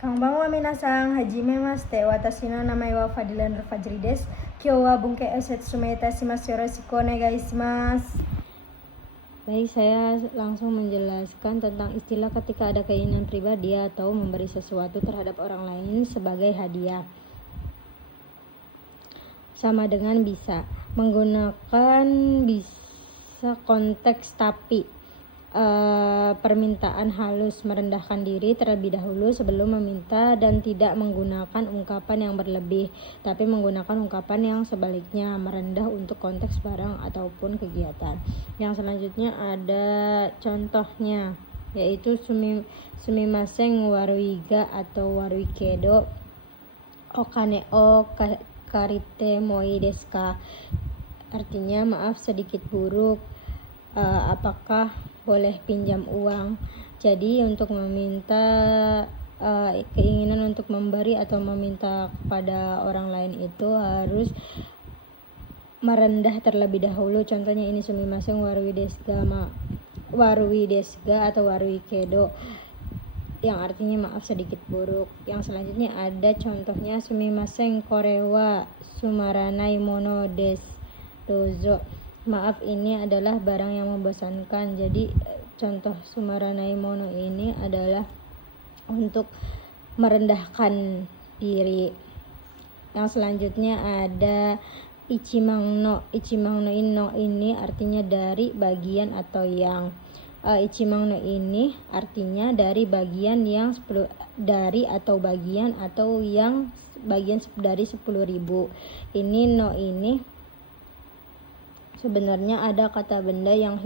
Konbanwa minasan, hajime mashite, watashi no namae wa Fadila Nur Fajri desu. Kyou wa bunke setsume itashimasu, yoroshiku onegai shimasu. Baik, saya langsung menjelaskan tentang istilah ketika ada keinginan pribadi atau memberi sesuatu terhadap orang lain sebagai hadiah. Sama dengan bisa menggunakan bisa konteks tapi permintaan halus, merendahkan diri terlebih dahulu sebelum meminta, dan tidak menggunakan ungkapan yang berlebih tapi menggunakan ungkapan yang sebaliknya, merendah untuk konteks barang ataupun kegiatan. Yang selanjutnya ada contohnya, yaitu sumimasen waruiga atau waruikedo okane o karite moi desu ka. Artinya maaf sedikit buruk, apakah boleh pinjam uang. Jadi untuk meminta keinginan untuk memberi atau meminta kepada orang lain itu harus merendah terlebih dahulu. Contohnya ini sumimasen warui desga atau warui kedo, yang artinya maaf sedikit buruk. Yang selanjutnya ada contohnya sumimasen korewa sumaranai mono desu dozo. Maaf, ini adalah barang yang membosankan. Jadi contoh sumaranai mono ini adalah untuk merendahkan diri. Yang selanjutnya ada ichimang no ini artinya dari, bagian atau yang. Ichimang no ini artinya dari, bagian yang 10 dari atau bagian atau yang bagian dari 10.000. Ini no ini sebenarnya ada kata benda yang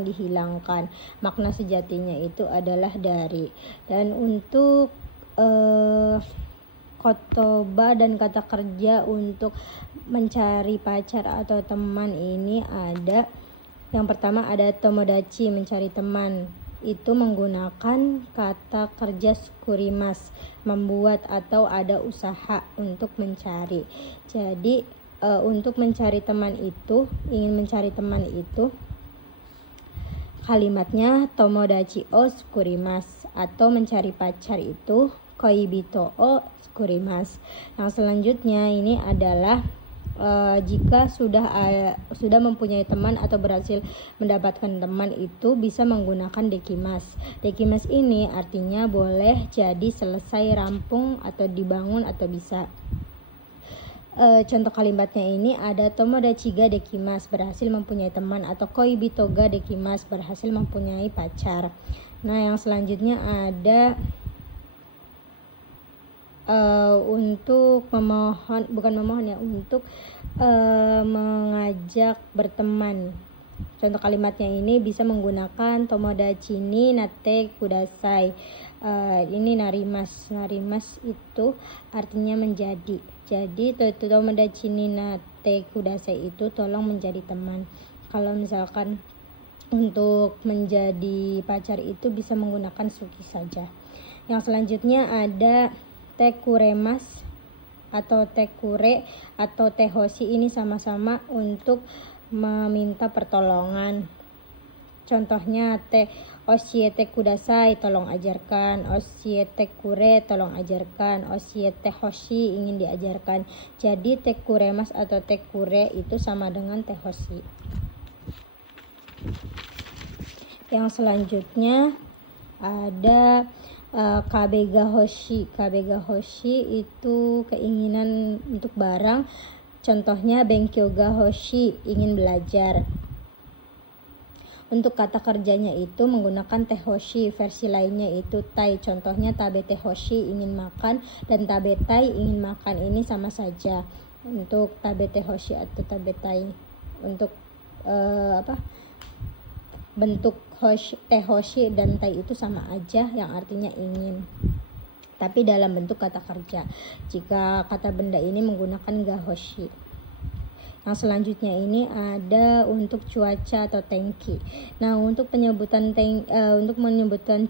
dihilangkan. Makna sejatinya itu adalah dari. Dan untuk kotoba dan kata kerja untuk mencari pacar atau teman ini ada, yang pertama ada tomodachi, mencari teman. Itu menggunakan kata kerja sukurimas, membuat atau ada usaha untuk mencari. Jadi untuk mencari teman itu, ingin mencari teman itu, kalimatnya tomodachi o sukurimasu, atau mencari pacar itu koibito o sukurimasu. Yang selanjutnya ini adalah jika sudah mempunyai teman atau berhasil mendapatkan teman itu bisa menggunakan dekimasu. Dekimasu ini artinya boleh jadi, selesai, rampung, atau dibangun, atau bisa. Contoh kalimatnya ini ada tomodachi ga dekimasu, berhasil mempunyai teman, atau koibito ga dekimasu, berhasil mempunyai pacar. Nah, yang selanjutnya ada untuk untuk mengajak berteman. Contoh kalimatnya ini bisa menggunakan tomodachi ni natte kudasai. Ini narimas itu artinya menjadi. Jadi tomodachi ni natte kudasai itu tolong menjadi teman. Kalau misalkan untuk menjadi pacar itu bisa menggunakan suki saja. Yang selanjutnya ada tekuremas atau tekure atau tehoshi. Ini sama-sama untuk meminta pertolongan. Contohnya oshiete kudasai, tolong ajarkan. Oshiete kure, tolong ajarkan. Oshiete hoshi, ingin diajarkan. Jadi tekuremas atau tekure itu sama dengan tehoshi. Yang selanjutnya ada kabega hoshi. Kabega hoshi itu keinginan untuk barang. Contohnya benkyou ga hoshi, ingin belajar. Untuk kata kerjanya itu menggunakan tehoshi. Versi lainnya itu tai. Contohnya tabete hoshi, ingin makan, dan tabetai, ingin makan. Ini sama saja. Untuk tabete hoshi atau tabetai, untuk bentuk tehoshi dan tai itu sama aja, yang artinya ingin, tapi dalam bentuk kata kerja. Jika kata benda ini menggunakan ga hoshi. Yang selanjutnya ini ada untuk cuaca atau tenki. Nah, untuk menyebutkan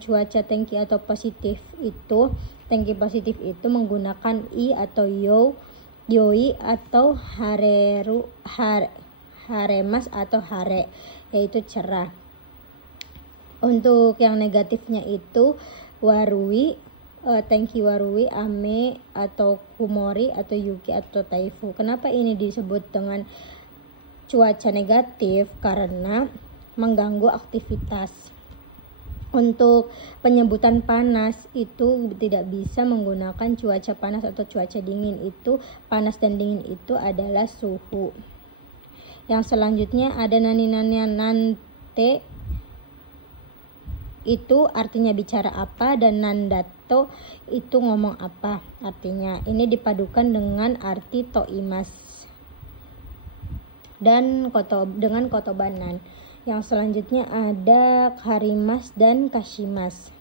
cuaca tenki atau positif itu, tenki positif itu menggunakan i atau yoi atau haremas atau hare, yaitu cerah. Untuk yang negatifnya itu warui Tenki Warui, Ame atau Kumori atau Yuki atau Taifu. Kenapa ini disebut dengan cuaca negatif? Karena mengganggu aktivitas. Untuk penyebutan panas itu tidak bisa menggunakan cuaca panas atau cuaca dingin. Itu panas dan dingin itu adalah suhu. Yang selanjutnya ada nante, itu artinya bicara apa, dan nandato itu ngomong apa artinya. Ini dipadukan dengan arti toimas dan dengan kotobanan. Yang selanjutnya ada karimas dan kashimas.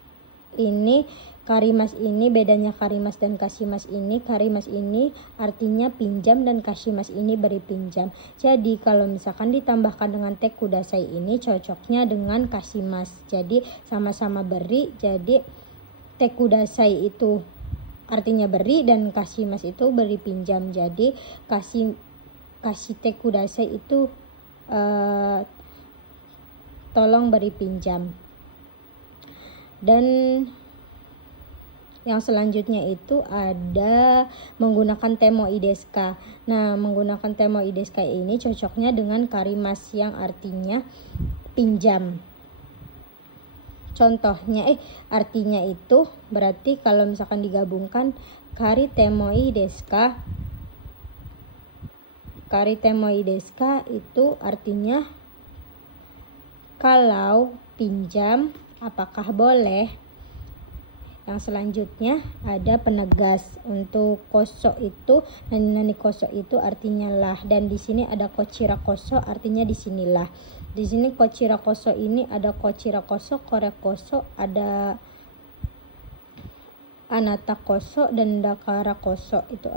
Ini karimas ini, bedanya karimas dan kashimas ini, karimas ini artinya pinjam dan kashimas ini beri pinjam. Jadi kalau misalkan ditambahkan dengan te kudasai ini cocoknya dengan kashimas. Jadi sama-sama beri, jadi te kudasai itu artinya beri dan kashimas itu beri pinjam. Jadi kasih te kudasai itu tolong beri pinjam. Dan yang selanjutnya itu ada menggunakan temo ideska. Nah, menggunakan temo ideska ini cocoknya dengan karimas yang artinya pinjam. Contohnya artinya itu berarti kalau misalkan digabungkan kari temoi deska. Kari temoi deska itu artinya kalau pinjam, apakah boleh? Yang selanjutnya ada penegas. Untuk koso itu, nani koso itu artinya lah, dan di sini ada kochira koso artinya disinilah. Di sini kochira koso ini ada kochira koso, kore koso, ada anata koso dan dakara koso. Itu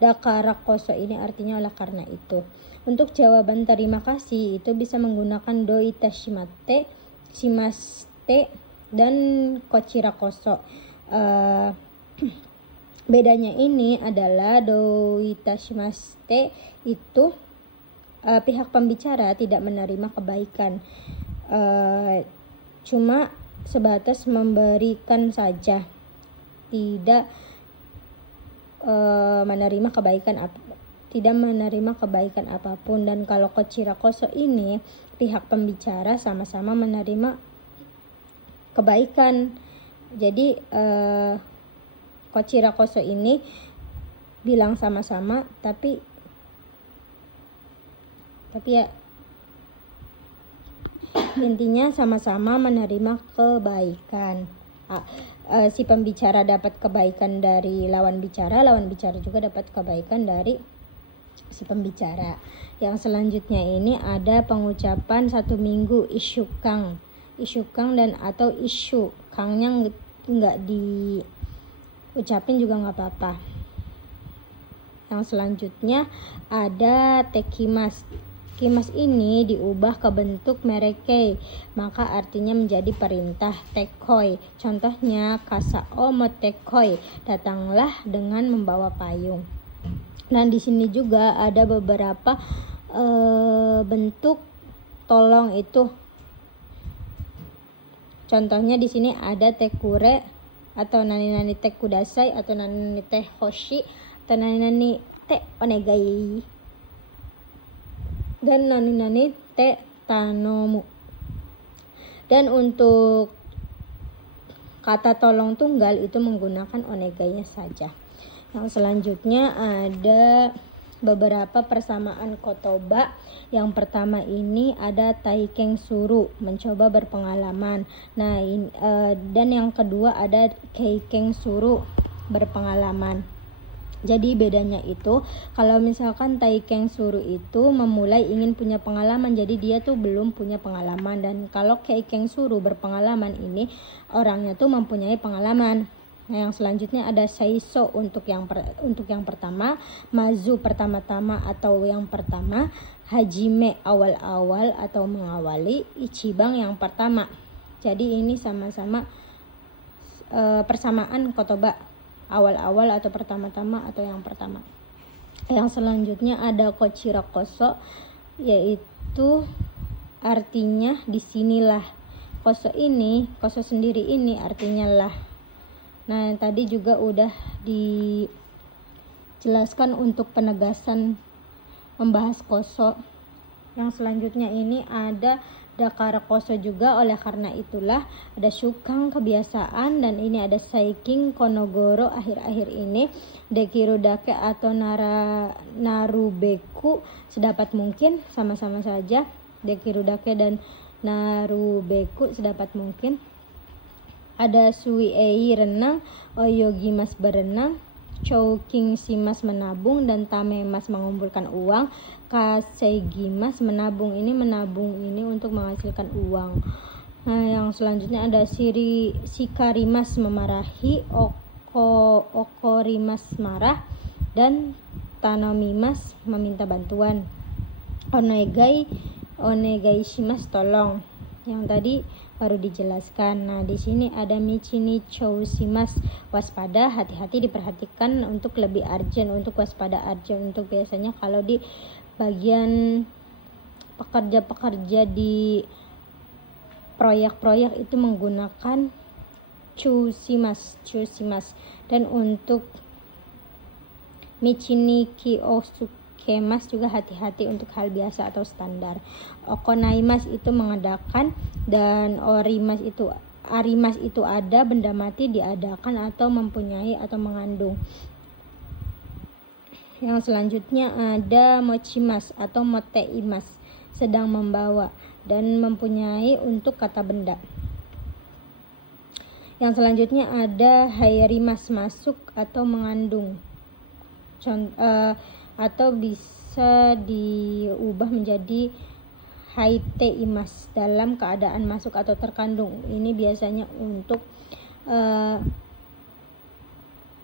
dakara koso ini artinya oleh karena itu. Untuk jawaban terima kasih itu bisa menggunakan do itashimate, shimaste, dan kochira koso. Bedanya ini adalah do itashimate itu pihak pembicara tidak menerima kebaikan, cuma sebatas memberikan saja, tidak menerima kebaikan apapun. Dan kalau kochira koso ini pihak pembicara sama-sama menerima kebaikan. Jadi kochira koso ini bilang sama-sama, tapi ya intinya sama-sama menerima kebaikan. Si pembicara dapat kebaikan dari lawan bicara juga dapat kebaikan dari si pembicara. Yang selanjutnya ini ada pengucapan 1 minggu isyukang dan atau isu kangnya nggak diucapin juga nggak apa-apa. Yang selanjutnya ada tekimas. Kimas ini diubah ke bentuk mereke, maka artinya menjadi perintah. Tekoi, contohnya kasao mo tekoi, datanglah dengan membawa payung. Dan di sini juga ada beberapa bentuk tolong itu. Contohnya di sini ada tekure atau nani te kudasai atau nani te hoshi atau nani te onegai dan nani te tanomu. Dan untuk kata tolong tunggal itu menggunakan onegainya saja. Yang selanjutnya ada beberapa persamaan kotoba. Yang pertama ini ada taikeng suru, mencoba berpengalaman. Nah, dan yang kedua ada keikeng suru, berpengalaman. Jadi bedanya itu kalau misalkan taikeng suru itu memulai ingin punya pengalaman, jadi dia tuh belum punya pengalaman. Dan kalau keikeng suru, berpengalaman, ini orangnya tuh mempunyai pengalaman. Nah, yang selanjutnya ada saiso untuk yang pertama, mazu pertama-tama atau yang pertama, hajime awal-awal atau mengawali, ichibang yang pertama. Jadi ini sama-sama persamaan kotoba, awal-awal atau pertama-tama atau yang pertama. Yang selanjutnya ada kochira koso, yaitu artinya disinilah. Koso sendiri ini artinya lah. Nah, tadi juga udah dijelaskan untuk penegasan membahas koso. Yang selanjutnya ini ada dakara koso juga, oleh karena itulah ada syukang kebiasaan, dan ini ada saiking konogoro akhir-akhir ini dekirudake atau narubeku sedapat mungkin, sama-sama saja dekirudake dan narubeku sedapat mungkin. Ada suiei renang, oyogimas berenang, choking simas menabung, dan tamemas mengumpulkan uang, kasegimas menabung ini untuk menghasilkan uang. Nah, yang selanjutnya ada sikarimas memarahi, okorimas marah, dan tanomimas meminta bantuan, onegai shimas tolong. Yang tadi baru dijelaskan. Nah, di sini ada michini chousimas, waspada, hati-hati, diperhatikan untuk lebih urgent, untuk waspada urgent. Untuk biasanya kalau di bagian pekerja-pekerja di proyek-proyek itu menggunakan chousimas. Dan untuk michini kiosukemas juga hati-hati untuk hal biasa atau standar. Okonaimas itu mengadakan, dan arimas itu ada, benda mati diadakan atau mempunyai atau mengandung. Yang selanjutnya ada mochimas atau moteimas, sedang membawa dan mempunyai untuk kata benda. Yang selanjutnya ada hairimas, masuk atau mengandung. Atau bisa diubah menjadi haiteimas, dalam keadaan masuk atau terkandung. Ini biasanya untuk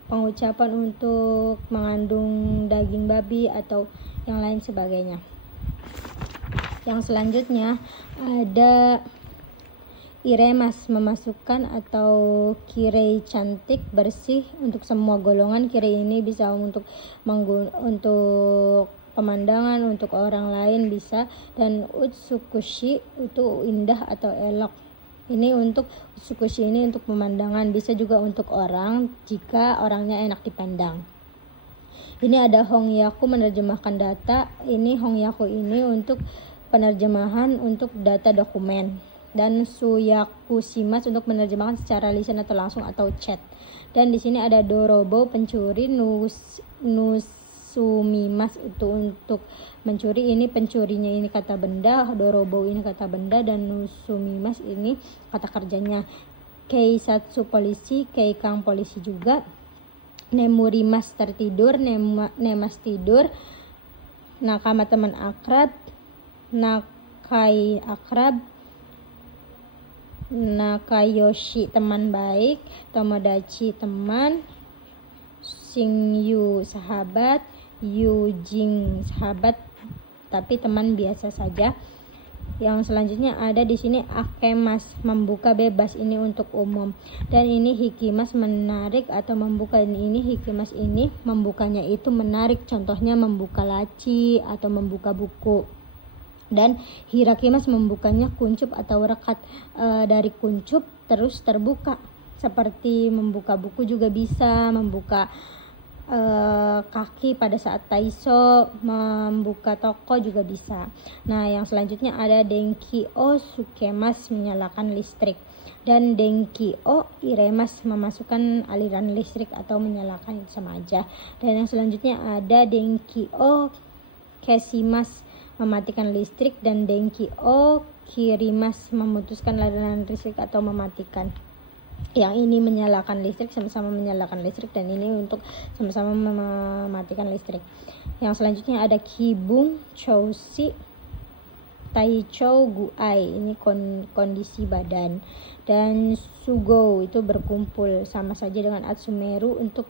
pengucapan untuk mengandung daging babi atau yang lain sebagainya. Yang selanjutnya ada iremas, memasukkan atau kirei cantik, bersih untuk semua golongan. Kirei ini bisa untuk pemandangan, untuk orang lain bisa, dan utsukushi itu indah atau elok. Ini untuk utsukushi ini untuk pemandangan, bisa juga untuk orang jika orangnya enak dipandang. Ini ada hongyaku, menerjemahkan data. Ini hongyaku ini untuk penerjemahan untuk data dokumen, dan suyakushimas untuk menerjemahkan secara lisan atau langsung atau chat. Dan di sini ada dorobo, pencuri, nusumimas itu untuk mencuri. Ini pencurinya ini kata benda, dorobo ini kata benda, dan nusumimas ini kata kerjanya. Keisatsu polisi, keikang polisi juga. Nemurimas tertidur, nemas tidur. Nakama teman akrab, nakai akrab. Nakayoshi teman baik, tomodachi teman, shingyu sahabat, yujing sahabat tapi teman biasa saja. Yang selanjutnya ada di sini akemas, membuka bebas, ini untuk umum. Dan ini hikimas, menarik atau membuka. Ini hikimas ini membukanya itu menarik, contohnya membuka laci atau membuka buku. Dan hirakimas membukanya kuncup atau rekat, dari kuncup terus terbuka, seperti membuka buku juga bisa, membuka kaki pada saat taiso, membuka toko juga bisa. Nah, yang selanjutnya ada denki o sukemas, menyalakan listrik, dan denki o iremas, memasukkan aliran listrik atau menyalakan, itu sama aja. Dan yang selanjutnya ada denki o kesimas, mematikan listrik, dan denki o kirimas, memutuskan aliran listrik atau mematikan. Yang ini menyalakan listrik, sama-sama menyalakan listrik, dan ini untuk sama-sama mematikan listrik. Yang selanjutnya ada kibung choushi taichou guai, ini kondisi badan. Dan sugo itu berkumpul, sama saja dengan atsumeru untuk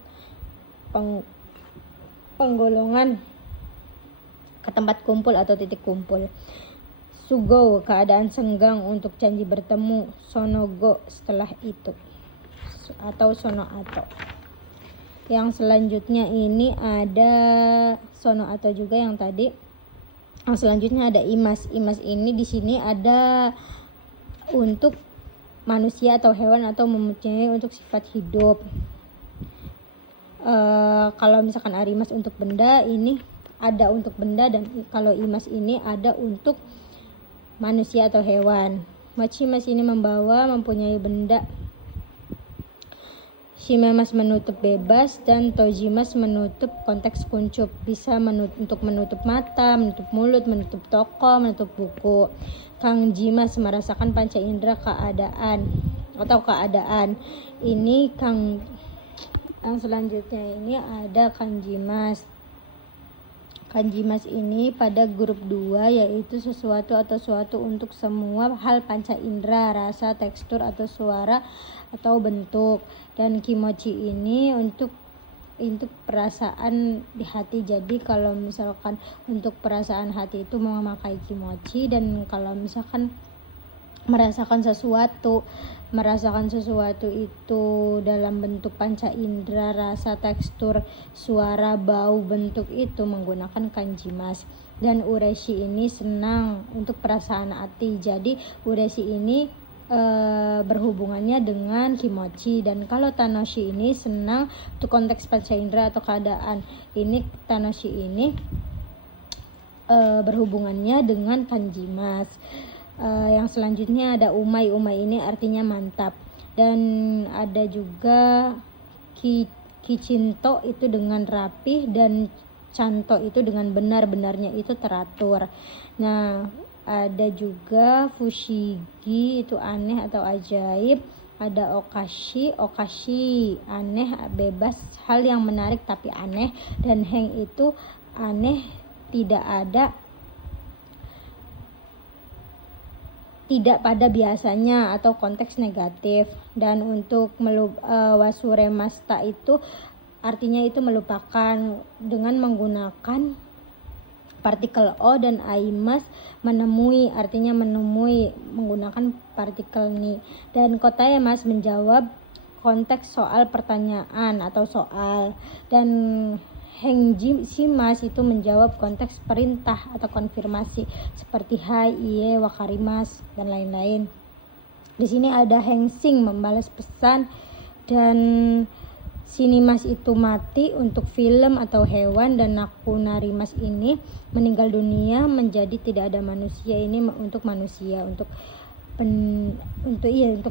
penggolongan ke tempat kumpul atau titik kumpul. Sugo keadaan senggang untuk janji bertemu, sonogo setelah itu, atau sono ato. Yang selanjutnya ini ada sono ato juga yang tadi. Yang selanjutnya ada imas. Imas ini di sini ada untuk manusia atau hewan atau mempunyai untuk sifat hidup. Kalau misalkan arimas untuk benda, ini ada untuk benda, dan kalau imas ini ada untuk manusia atau hewan. Machimas ini mempunyai benda. Shimemas menutup bebas, dan tojimas menutup konteks kuncup, bisa untuk menutup mata, menutup mulut, menutup toko, menutup buku. Kangjimas merasakan panca indera keadaan. Ini yang selanjutnya ini ada kanjimas. Kanjimas ini pada grup 2, yaitu sesuatu atau suatu untuk semua hal panca indera, rasa, tekstur atau suara atau bentuk. Dan kimochi ini untuk perasaan di hati. Jadi kalau misalkan untuk perasaan hati itu memakai kimochi, dan kalau misalkan merasakan sesuatu itu dalam bentuk panca indera, rasa, tekstur, suara, bau, bentuk, itu menggunakan kanjimas. Dan ureshi ini senang untuk perasaan hati. Jadi ureshi ini berhubungannya dengan kimochi. Dan kalau tanoshi ini senang untuk konteks panca indera atau keadaan. Ini tanoshi ini berhubungannya dengan kanjimas. Yang selanjutnya ada umai. Umai ini artinya mantap. Dan ada juga kichinto itu dengan rapih, dan canto itu dengan benar-benarnya itu teratur. Nah, ada juga fushigi itu aneh atau ajaib. Ada okashi aneh, bebas, hal yang menarik tapi aneh. Dan heng itu aneh, tidak pada biasanya atau konteks negatif. Dan untuk wasuremasta itu artinya itu melupakan, dengan menggunakan partikel o, dan aimas menemui, artinya menemui menggunakan partikel ni. Dan kotaemas menjawab konteks soal pertanyaan atau soal. Dan hengjimas itu menjawab konteks perintah atau konfirmasi seperti hai, iye, wakarimas, dan lain-lain. Di sini ada hengsing membalas pesan, dan sinimas itu mati untuk film atau hewan, dan nakunarimas ini meninggal dunia menjadi tidak ada manusia, ini untuk manusia, untuk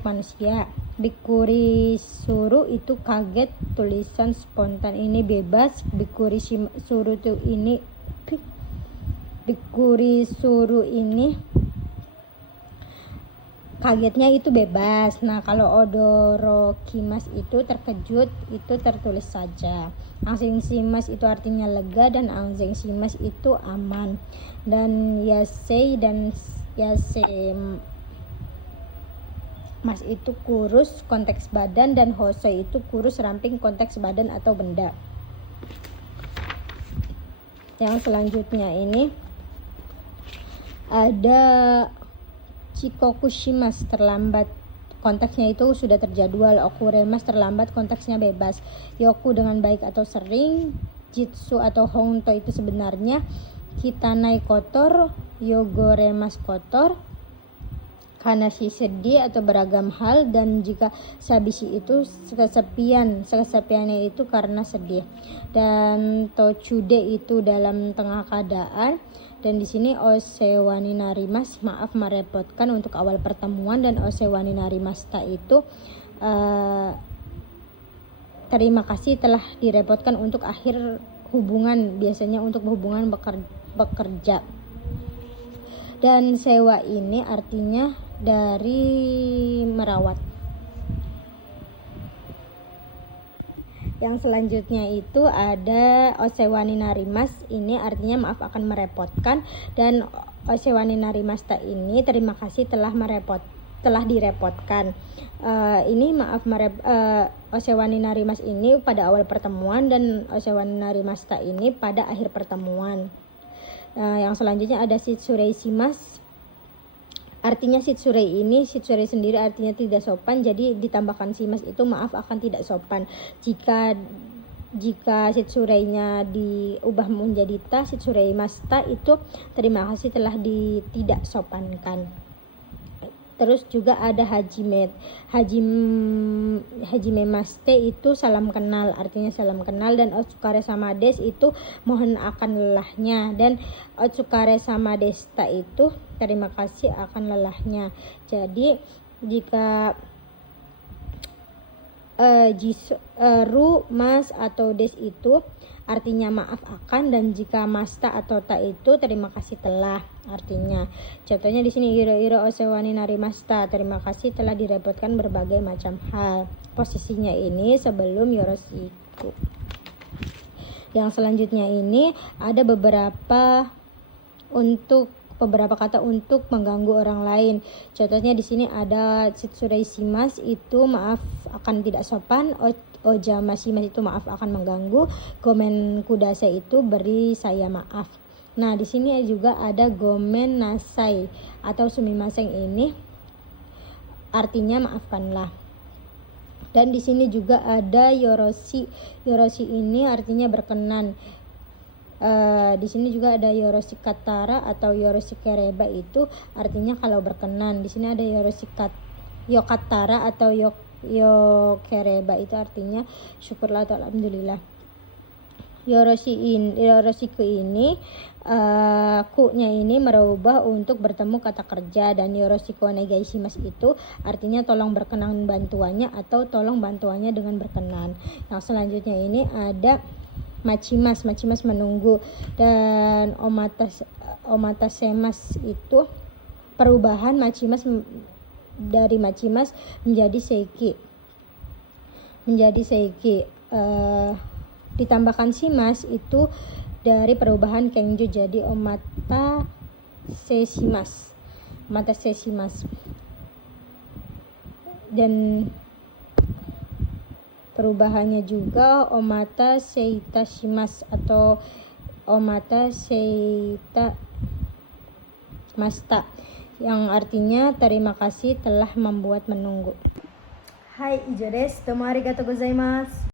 manusia. Bikuri suru itu kaget, tulisan spontan, ini bebas. Bikuri suru ini kagetnya itu bebas. Nah, kalau odorokimas itu terkejut, itu tertulis saja. Angsengshimas itu artinya lega, dan angsengshimas itu aman. Dan yasei mas itu kurus, konteks badan, dan hosei itu kurus, ramping, konteks badan atau benda. Yang selanjutnya ini ada chikokushimas, terlambat, konteksnya itu sudah terjadwal. Okuremas terlambat, konteksnya bebas. Yoku dengan baik atau sering. Jitsu atau honto itu sebenarnya. Kitanai kotor. Yogoremas kotor. Kanashi sedih atau beragam hal. Dan jika sabishi itu kesepiannya itu karena sedih. Dan tochude itu dalam tengah keadaan. Dan di sini osewani narimas, maaf merepotkan, untuk awal pertemuan. Dan osewani narimasta itu terima kasih telah direpotkan untuk akhir hubungan, biasanya untuk hubungan bekerja. Dan sewa ini artinya dari merawat. Yang selanjutnya itu ada osewani narimas, ini artinya maaf akan merepotkan. Dan osewani narimasta ini terima kasih telah direpotkan. Osewani narimas ini pada awal pertemuan, dan osewani narimasta ini pada akhir pertemuan. Yang selanjutnya ada shitsurei shimas. Artinya shitsurei sendiri artinya tidak sopan, jadi ditambahkan shimas itu maaf akan tidak sopan. Jika shitsurei-nya diubah menjadi ta, shitsurei masta itu terima kasih telah tidak sopankan. Terus juga ada hajimemaste itu salam kenal, artinya salam kenal. Dan otsukare sama des itu mohon akan lelahnya. Dan otsukare sama desta itu terima kasih akan lelahnya. Jadi jika ru, mas atau des itu artinya maaf akan, dan jika masta atau ta itu terima kasih telah artinya. Contohnya di sini iro osewani narimasta, terima kasih telah direpotkan berbagai macam hal. Posisinya ini sebelum yoroshiku. Yang selanjutnya ini ada beberapa kata untuk mengganggu orang lain. Contohnya di sini ada chitsureishimasu itu maaf akan tidak sopan, ojamashimasu itu maaf akan mengganggu, gomen kudasai itu beri saya maaf. Nah, di sini juga ada gomen nasai atau sumimasen, ini artinya maafkanlah. Dan di sini juga ada yoroshi. Yoroshi ini artinya berkenan. Di sini juga ada yoroshi katara atau yoroshi kereba, itu artinya kalau berkenan. Di sini ada yokatara atau yokereba, itu artinya syukurlah atau alhamdulillah. Yoroshiku ini ku-nya ini merubah untuk bertemu kata kerja, dan yoroshiku onegaishimasu itu artinya tolong berkenan bantuannya atau tolong bantuannya dengan berkenan. Yang selanjutnya ini ada machimas menunggu, dan omatasemas itu perubahan machimas dari machimas menjadi seiki. Ditambahkan shimas itu dari perubahan kenju jadi omataseshimasu. Dan perubahannya juga omata seita shimas atau omata seita masta, yang artinya terima kasih telah membuat menunggu. Hai, ijo desu. Domo arigatou gozaimasu.